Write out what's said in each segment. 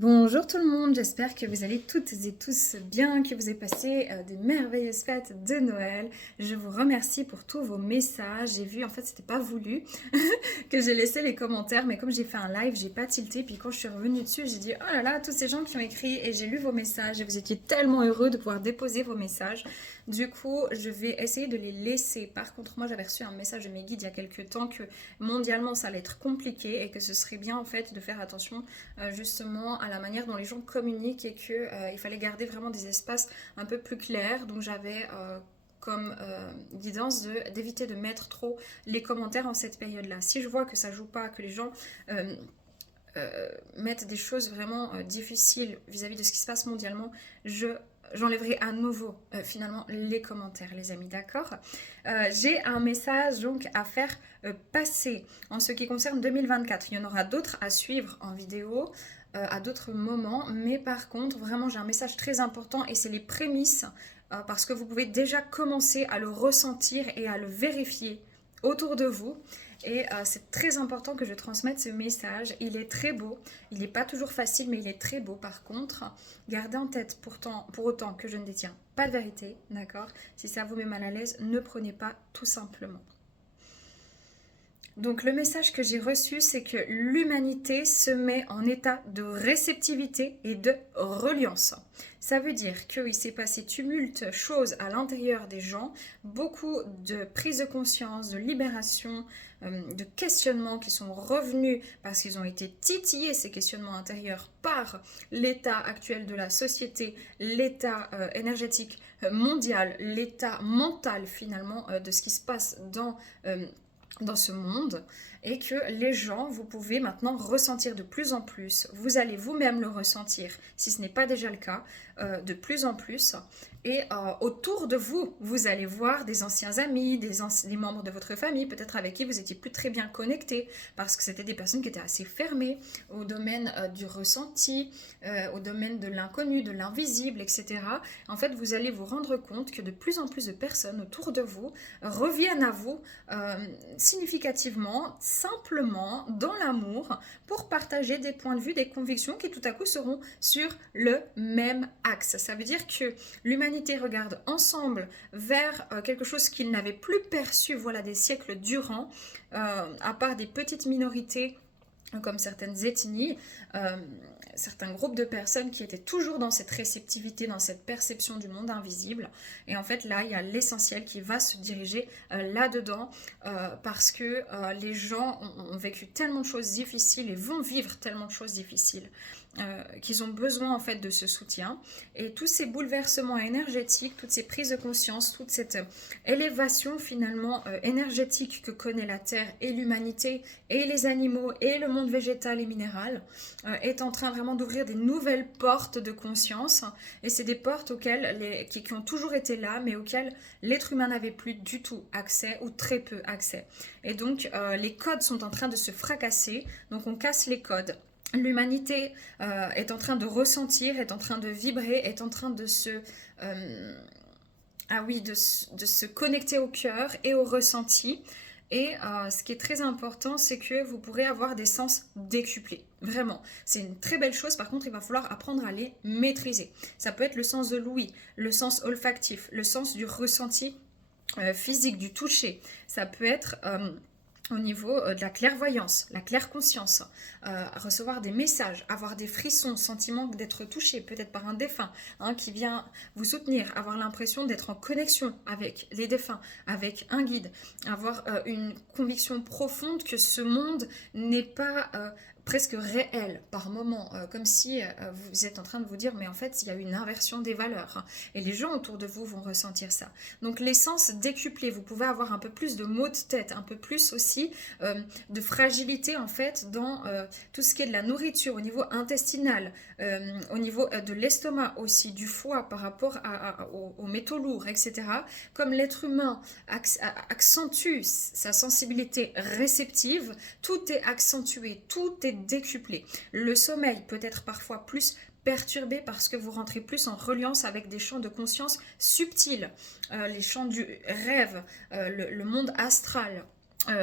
Bonjour tout le monde, j'espère que vous allez toutes et tous bien, que vous avez passé des merveilleuses fêtes de Noël. Je vous remercie pour tous vos messages. J'ai vu, en fait, c'était pas voulu que j'ai laissé les commentaires, mais comme j'ai fait un live, j'ai pas tilté. Puis quand je suis revenue dessus, j'ai dit oh là là, tous ces gens qui ont écrit et j'ai lu vos messages et vous étiez tellement heureux de pouvoir déposer vos messages. Du coup, je vais essayer de les laisser. Par contre, moi, j'avais reçu un message de mes guides il y a quelques temps que mondialement, ça allait être compliqué et que ce serait bien en fait de faire attention justement à la manière dont les gens communiquent et qu'il il fallait garder vraiment des espaces un peu plus clairs. Donc j'avais comme guidance d'éviter de mettre trop les commentaires en cette période-là. Si je vois que ça joue pas, que les gens mettent des choses vraiment difficiles vis-à-vis de ce qui se passe mondialement, j'enlèverai à nouveau finalement les commentaires, les amis, d'accord. J'ai un message donc à faire passer en ce qui concerne 2024. Il y en aura d'autres à suivre en vidéo à d'autres moments, mais par contre vraiment j'ai un message très important et c'est les prémices parce que vous pouvez déjà commencer à le ressentir et à le vérifier autour de vous. Et c'est très important que je transmette ce message. Il est très beau. Il n'est pas toujours facile, mais il est très beau. Par contre, gardez en tête pour autant que je ne détiens pas de vérité, d'accord. Si ça vous met mal à l'aise, ne prenez pas tout simplement. Donc le message que j'ai reçu, c'est que l'humanité se met en état de réceptivité et de reliance. Ça veut dire qu'il s'est passé tumulte choses à l'intérieur des gens, beaucoup de prise de conscience, de libération, de questionnements qui sont revenus parce qu'ils ont été titillés, ces questionnements intérieurs, par l'état actuel de la société, l'état énergétique mondial, l'état mental finalement de ce qui se passe dans ce monde, et que les gens, vous pouvez maintenant ressentir de plus en plus, vous allez vous-même le ressentir, si ce n'est pas déjà le cas, de plus en plus, et autour de vous, vous allez voir des anciens amis, des membres de votre famille, peut-être avec qui vous étiez plus très bien connectés, parce que c'était des personnes qui étaient assez fermées au domaine du ressenti, au domaine de l'inconnu, de l'invisible, etc. En fait, vous allez vous rendre compte que de plus en plus de personnes autour de vous reviennent à vous significativement, simplement, dans l'amour, pour partager des points de vue, des convictions qui tout à coup seront sur le même axe. Ça veut dire que l'humanité regarde ensemble vers quelque chose qu'ils n'avaient plus perçu, voilà, des siècles durant, à part des petites minorités comme certaines ethnies, certains groupes de personnes qui étaient toujours dans cette réceptivité, dans cette perception du monde invisible. Et en fait, là, il y a l'essentiel qui va se diriger là-dedans parce que les gens ont vécu tellement de choses difficiles et vont vivre tellement de choses difficiles qu'ils ont besoin en fait de ce soutien. Et tous ces bouleversements énergétiques, toutes ces prises de conscience, toute cette élévation finalement énergétique que connaît la Terre et l'humanité et les animaux et le monde végétal et minéral est en train vraiment d'ouvrir des nouvelles portes de conscience. Et c'est des portes qui ont toujours été là, mais auxquelles l'être humain n'avait plus du tout accès ou très peu accès. Et donc les codes sont en train de se fracasser, donc on casse les codes. L'humanité est en train de ressentir, est en train de vibrer, est en train de se connecter au cœur et au ressenti. Et ce qui est très important, c'est que vous pourrez avoir des sens décuplés. Vraiment, c'est une très belle chose. Par contre, il va falloir apprendre à les maîtriser. Ça peut être le sens de l'ouïe, le sens olfactif, le sens du ressenti physique, du toucher. Ça peut être au niveau de la clairvoyance, la clairconscience, recevoir des messages, avoir des frissons, sentiment d'être touché, peut-être par un défunt qui vient vous soutenir, avoir l'impression d'être en connexion avec les défunts, avec un guide, avoir une conviction profonde que ce monde n'est pas presque réel par moment, comme si vous êtes en train de vous dire mais en fait il y a une inversion des valeurs et les gens autour de vous vont ressentir ça. Donc les sens décuplés, vous pouvez avoir un peu plus de maux de tête, un peu plus aussi de fragilité en fait dans tout ce qui est de la nourriture au niveau intestinal, au niveau de l'estomac aussi, du foie par rapport aux métaux lourds, etc. Comme l'être humain accentue sa sensibilité réceptive, tout est accentué, tout est décuplé. Le sommeil peut être parfois plus perturbé parce que vous rentrez plus en reliance avec des champs de conscience subtils, les champs du rêve, le monde astral.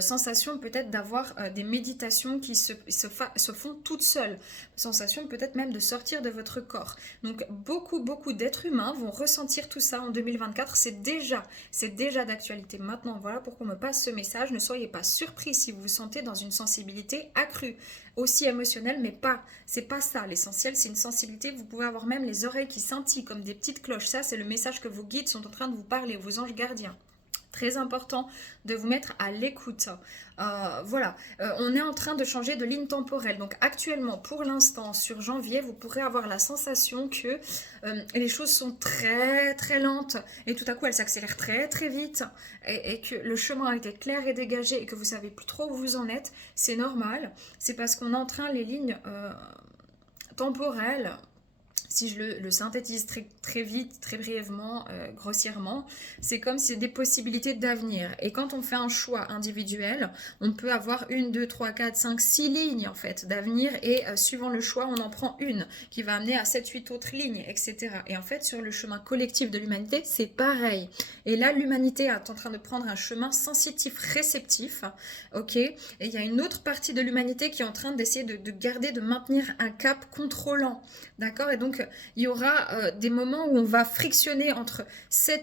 sensation peut-être d'avoir des méditations qui se font toutes seules. Sensation peut-être même de sortir de votre corps. Donc beaucoup d'êtres humains vont ressentir tout ça en 2024. C'est déjà d'actualité. Maintenant, voilà pourquoi on me passe ce message. Ne soyez pas surpris si vous vous sentez dans une sensibilité accrue, aussi émotionnelle, mais c'est pas ça. L'essentiel, c'est une sensibilité. Vous pouvez avoir même les oreilles qui scintillent comme des petites cloches. Ça, c'est le message que vos guides sont en train de vous parler, vos anges gardiens. Très important de vous mettre à l'écoute. Voilà, on est en train de changer de ligne temporelle. Donc actuellement, pour l'instant, sur janvier, vous pourrez avoir la sensation que les choses sont très très lentes et tout à coup elles s'accélèrent très très vite et que le chemin a été clair et dégagé et que vous savez plus trop où vous en êtes. C'est normal. C'est parce qu'on est en train, les lignes temporelles, si je le synthétise très vite, très brièvement, grossièrement, c'est comme si c'est des possibilités d'avenir. Et quand on fait un choix individuel, on peut avoir 1, 2, 3, 4, 5, 6 lignes en fait d'avenir et suivant le choix, on en prend une qui va amener à 7, 8 autres lignes, etc. Et en fait, sur le chemin collectif de l'humanité, c'est pareil. Et là, l'humanité est en train de prendre un chemin sensitif-réceptif, ok? Et il y a une autre partie de l'humanité qui est en train d'essayer de garder, de maintenir un cap contrôlant, d'accord? Et donc, il y aura des moments où on va frictionner entre c'est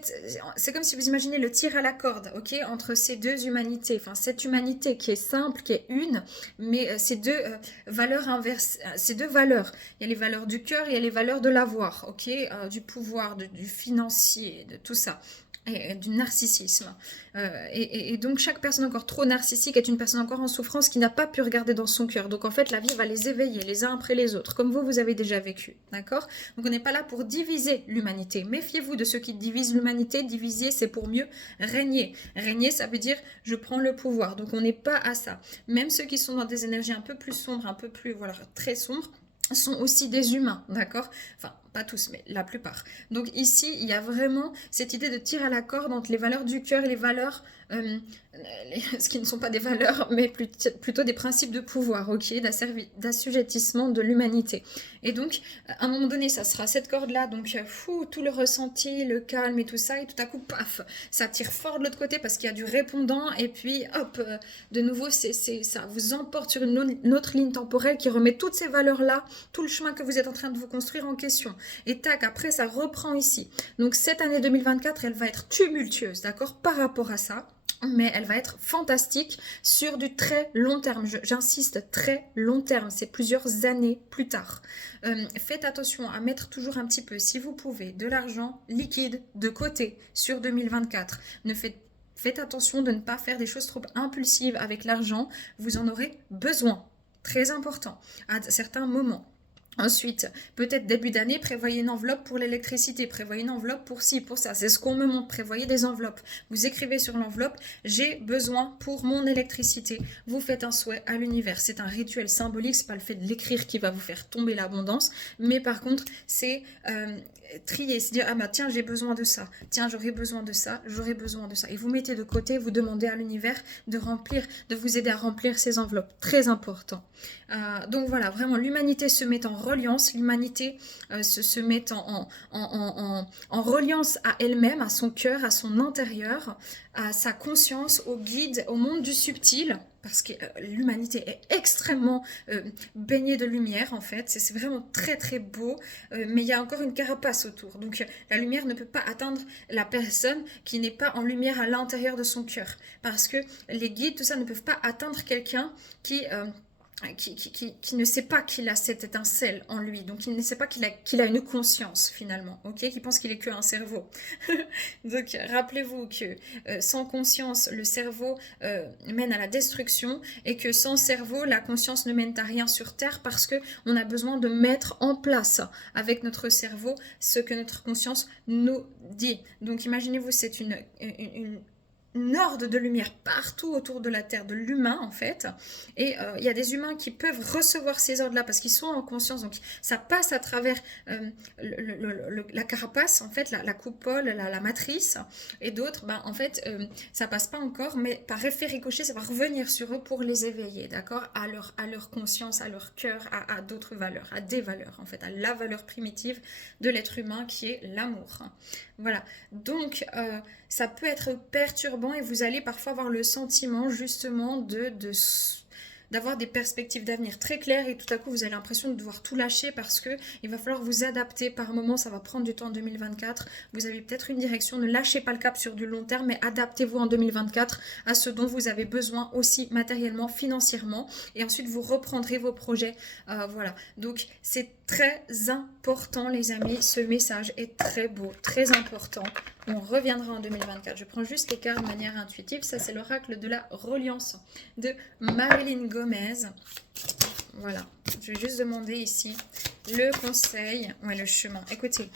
comme si vous imaginez le tir à la corde, ok, entre ces deux humanités, enfin cette humanité qui est simple, qui est une, mais ces deux valeurs inversées, ces deux valeurs, il y a les valeurs du cœur, il y a les valeurs de l'avoir, ok, du pouvoir, du financier, de tout ça. Et du narcissisme. Et donc chaque personne encore trop narcissique est une personne encore en souffrance qui n'a pas pu regarder dans son cœur. Donc en fait la vie va les éveiller les uns après les autres, comme vous avez déjà vécu. D'accord? Donc on n'est pas là pour diviser l'humanité. Méfiez-vous de ceux qui divisent l'humanité. Diviser, c'est pour mieux régner. Régner, ça veut dire je prends le pouvoir. Donc on n'est pas à ça. Même ceux qui sont dans des énergies un peu plus sombres, un peu plus, voilà, très sombres, sont aussi des humains, d'accord? Enfin, pas tous, mais la plupart. Donc ici, il y a vraiment cette idée de tir à la corde entre les valeurs du cœur et les valeurs, ce qui ne sont pas des valeurs, mais plutôt des principes de pouvoir, ok, d'assujettissement de l'humanité. Et donc, à un moment donné, ça sera cette corde-là, donc tout le ressenti, le calme et tout ça, et tout à coup, paf, ça tire fort de l'autre côté parce qu'il y a du répondant, et puis hop, de nouveau, ça vous emporte sur une autre ligne temporelle qui remet toutes ces valeurs-là, tout le chemin que vous êtes en train de vous construire en question. Et tac, après ça reprend ici. Donc cette année 2024, elle va être tumultueuse, d'accord, par rapport à ça. Mais elle va être fantastique sur du très long terme. J'insiste, très long terme. C'est plusieurs années plus tard. Faites attention à mettre toujours un petit peu, si vous pouvez, de l'argent liquide de côté sur 2024. Faites attention de ne pas faire des choses trop impulsives avec l'argent. Vous en aurez besoin. Très important. À certains moments. Ensuite, peut-être début d'année, prévoyez une enveloppe pour l'électricité, prévoyez une enveloppe pour ci, pour ça. C'est ce qu'on me montre, prévoyez des enveloppes. Vous écrivez sur l'enveloppe, j'ai besoin pour mon électricité. Vous faites un souhait à l'univers. C'est un rituel symbolique, c'est pas le fait de l'écrire qui va vous faire tomber l'abondance, mais par contre, c'est trier, c'est dire, ah bah tiens, j'ai besoin de ça, tiens, j'aurais besoin de ça, j'aurais besoin de ça. Et vous mettez de côté, vous demandez à l'univers de vous aider à remplir ces enveloppes. Très important. Donc voilà, vraiment, l'humanité se met en reliance, l'humanité se met en reliance à elle-même, à son cœur, à son intérieur, à sa conscience, au guide, au monde du subtil, parce que l'humanité est extrêmement baignée de lumière en fait, c'est vraiment très très beau, mais il y a encore une carapace autour, donc la lumière ne peut pas atteindre la personne qui n'est pas en lumière à l'intérieur de son cœur, parce que les guides, tout ça, ne peuvent pas atteindre quelqu'un qui ne sait pas qu'il a cette étincelle en lui, donc il ne sait pas qu'il a une conscience finalement, ok, qui pense qu'il est qu'un cerveau. Donc rappelez-vous que sans conscience, le cerveau mène à la destruction, et que sans cerveau, la conscience ne mène à rien sur Terre, parce que on a besoin de mettre en place avec notre cerveau ce que notre conscience nous dit. Donc imaginez-vous, c'est une horde de lumière partout autour de la Terre, de l'humain en fait, et il y a des humains qui peuvent recevoir ces ordres là parce qu'ils sont en conscience, donc ça passe à travers la carapace en fait, la coupole, la matrice, et d'autres, en fait ça passe pas encore, mais par effet ricochet ça va revenir sur eux pour les éveiller, d'accord, à leur conscience, à leur cœur, à d'autres valeurs, à des valeurs en fait, à la valeur primitive de l'être humain qui est l'amour. Voilà, donc ça peut être perturbant et vous allez parfois avoir le sentiment justement d'avoir des perspectives d'avenir très claires et tout à coup vous avez l'impression de devoir tout lâcher parce que il va falloir vous adapter. Par moment, ça va prendre du temps en 2024. Vous avez peut-être une direction, ne lâchez pas le cap sur du long terme, mais adaptez-vous en 2024 à ce dont vous avez besoin aussi matériellement, financièrement, et ensuite vous reprendrez vos projets. Voilà. Donc c'est très important, les amis. Ce message est très beau, très important. On reviendra en 2024. Je prends juste les cartes de manière intuitive. Ça, c'est l'oracle de la reliance de Marilyn Gomez. Voilà. Je vais juste demander ici le conseil. Ouais, le chemin. Écoutez.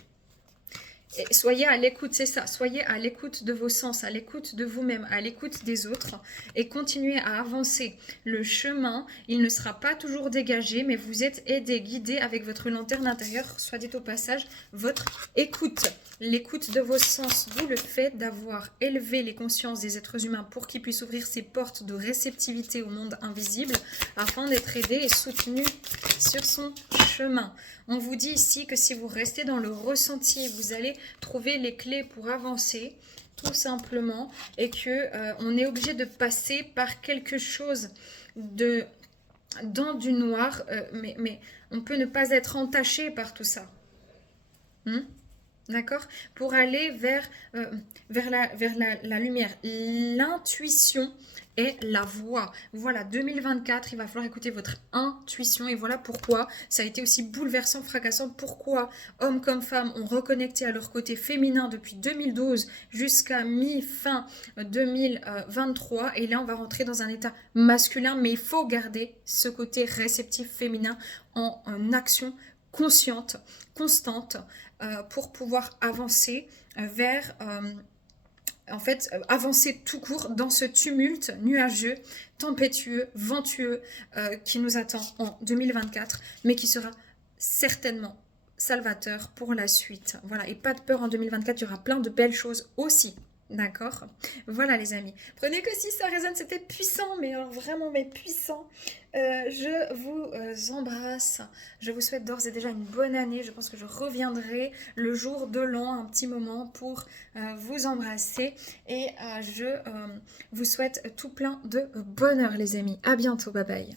Et soyez à l'écoute, c'est ça. Soyez à l'écoute de vos sens, à l'écoute de vous-même, à l'écoute des autres et continuez à avancer. Le chemin, il ne sera pas toujours dégagé, mais vous êtes aidé, guidé avec votre lanterne intérieure, soit dit au passage, votre écoute. L'écoute de vos sens, d'où le fait d'avoir élevé les consciences des êtres humains pour qu'ils puissent ouvrir ces portes de réceptivité au monde invisible afin d'être aidés et soutenus sur son chemin. On vous dit ici que si vous restez dans le ressenti, vous allez trouver les clés pour avancer, tout simplement, et que on est obligé de passer par quelque chose dans du noir, mais on peut ne pas être entaché par tout ça. D'accord? Pour aller vers la lumière. L'intuition est la voie. Voilà, 2024, il va falloir écouter votre intuition. Et voilà pourquoi ça a été aussi bouleversant, fracassant. Pourquoi hommes comme femmes ont reconnecté à leur côté féminin depuis 2012 jusqu'à mi-fin 2023. Et là, on va rentrer dans un état masculin. Mais il faut garder ce côté réceptif féminin en action consciente, constante, pour pouvoir avancer vers, avancer tout court dans ce tumulte nuageux, tempétueux, ventueux qui nous attend en 2024, mais qui sera certainement salvateur pour la suite. Voilà, et pas de peur en 2024, il y aura plein de belles choses aussi. D'accord? Voilà les amis. Prenez que si ça résonne, c'était puissant, mais alors vraiment mais puissant. Je vous embrasse. Je vous souhaite d'ores et déjà une bonne année. Je pense que je reviendrai le jour de l'an, un petit moment pour vous embrasser. Et je vous souhaite tout plein de bonheur les amis. À bientôt, bye bye.